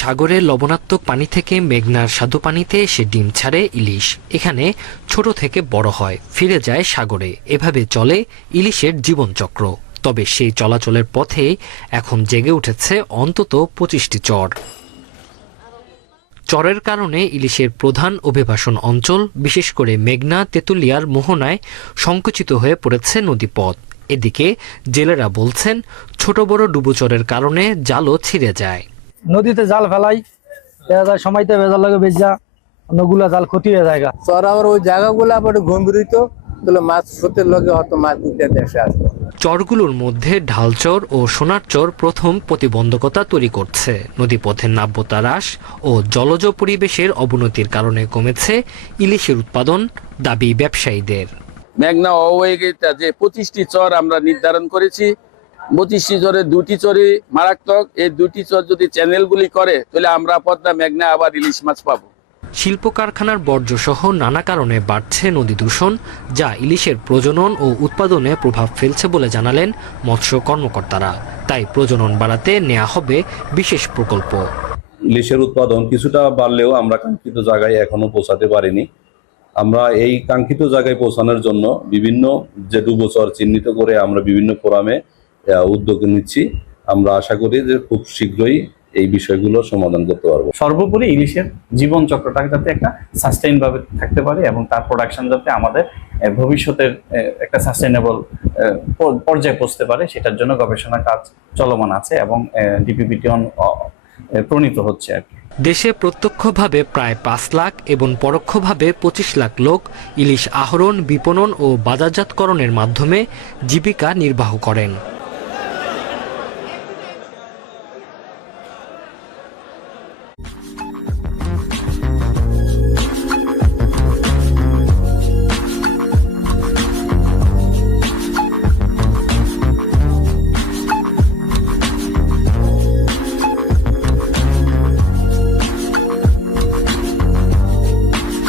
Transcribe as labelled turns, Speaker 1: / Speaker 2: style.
Speaker 1: সাগরের লবণাত্মক পানি থেকে মেঘনার স্বাদু পানিতে এসে ডিম ছাড়ে ইলিশ। এখানে ছোট থেকে বড় হয়, ফিরে যায় সাগরে। এভাবে চলে ইলিশের জীবনচক্র। তবে সেই চলাচলের পথে এখন জেগে উঠেছে অন্তত পঁচিশটি চর। চরের কারণে ইলিশের প্রধান অভিবাসন অঞ্চল, বিশেষ করে মেঘনা, তেঁতুলিয়ার মোহনায় সংকুচিত হয়ে পড়েছে নদীপথ। এদিকে জেলেরা বলছেন, ছোট বড় ডুবোচরের কারণে জালও ছিঁড়ে যায়।
Speaker 2: নদীতে জাল ফেলাই দেখা যায় সময়তে ভেজাল লাগে বেজা অন্যগুলা জাল ক্ষতি হয়ে যায় গা।
Speaker 3: চরাবার ওই জায়গাগুলো আবার গম্ভীরিত তাহলে মাছ স্রোতের লগে হয়তো মাছ উঠে দেশে আসবে।
Speaker 1: চরগুলোর মধ্যে ঢালচর ও সোনারচর প্রথম প্রতিবন্ধকতা তৈরি করছে। নদীপথের নাব্যতা হ্রাস ও জলজ পরিবেশের অবনতির কারণে কমেছে ইলিশের উৎপাদন দাবি ব্যবসায়ীদের।
Speaker 4: মেঘনা অবৈগিতা যে পঁচিশটি চর আমরা নির্ধারণ করেছি পঁচিশটি চরে দুটি চরে মারাত্মক। এই দুটি চর যদি চ্যানেলগুলি করে তাহলে আমরা পদ্মা মেঘনা আবার ইলিশ মাছ পাবো।
Speaker 1: শিল্প কারখানার বর্জ্য সহ নানা কারণে বাড়ছে নদী দূষণ যা ইলিশের প্রজনন ও উৎপাদনে প্রভাব ফেলছে বলে জানালেন মৎস্য কর্মকর্তারা। তাই প্রজনন বাড়াতে নেওয়া হবে বিশেষ প্রকল্প।
Speaker 5: ইলিশের উৎপাদন কিছুটা বাড়লেও আমরা কাঙ্ক্ষিত জায়গায় এখনও পৌঁছাতে পারিনি। আমরা এই কাঙ্ক্ষিত জায়গায় পৌঁছানোর জন্য বিভিন্ন যে ডুবোচর চিহ্নিত করে আমরা বিভিন্ন ফোরামে উদ্যোগ নিচ্ছি। আমরা আশা করি যে খুব শীঘ্রই এই বিষয়গুলো সমাধান করতে পারব।
Speaker 6: সর্বোপরি ইলিশের জীবন চক্রটা যাতে একটা সাস্টেইন ভাবে থাকতে পারে এবং তার প্রোডাকশন যাতে আমাদের ভবিষ্যতের আহ, একটা সাস্টেইনেবল পর্যায়ে পৌঁছতে পারে সেটার জন্য গবেষণা কাজ চলমান আছে এবং ডিপিপিটিঅন প্রণীত হচ্ছে আর কি।
Speaker 1: দেশে প্রত্যক্ষভাবে প্রায় পাঁচ লাখ এবং পরোক্ষভাবে পঁচিশ লাখ লোক ইলিশ আহরণ বিপণন ও বাজারজাতকরণের মাধ্যমে জীবিকা নির্বাহ করেন।